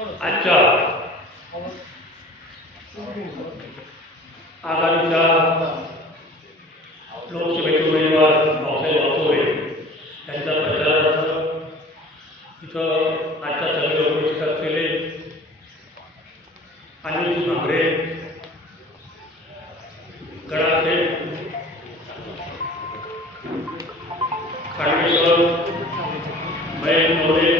आजच्या आगामीच्या लोकसभेचे उमेदवार भाऊसाहेब वाकोरे यांच्या प्रचारार्थ इथं आजच्या सगळे उपस्थित असलेले अनिल भांबरे गडाचे खांडेश्वर महेश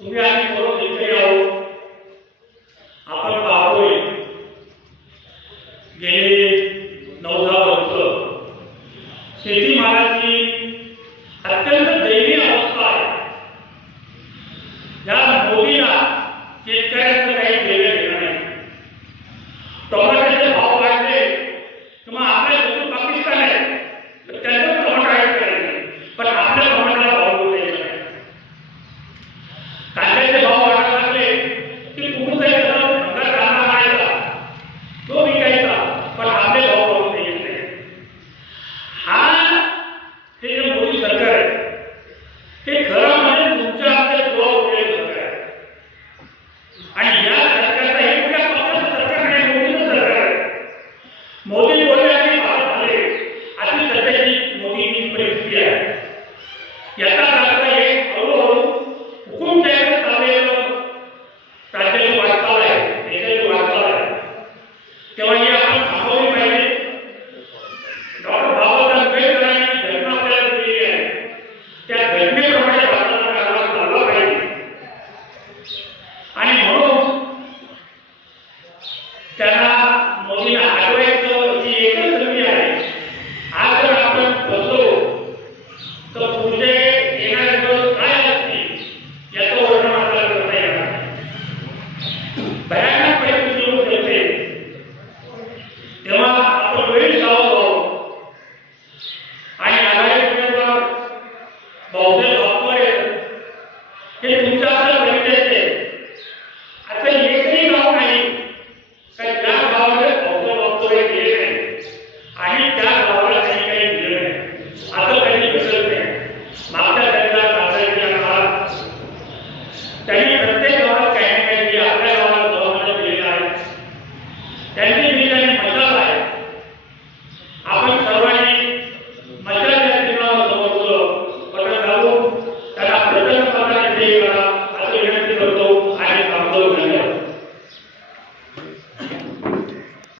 तुम्ही आम्ही म्हणून इथे आहोत आपण पाहतोय, गेले नऊ दहा वर्ष. शेती महाराजची अत्यंत दैनीय अवस्था आहे. या मोदीला शेतकऱ्यांचं काही देणं घेणं नाही. અને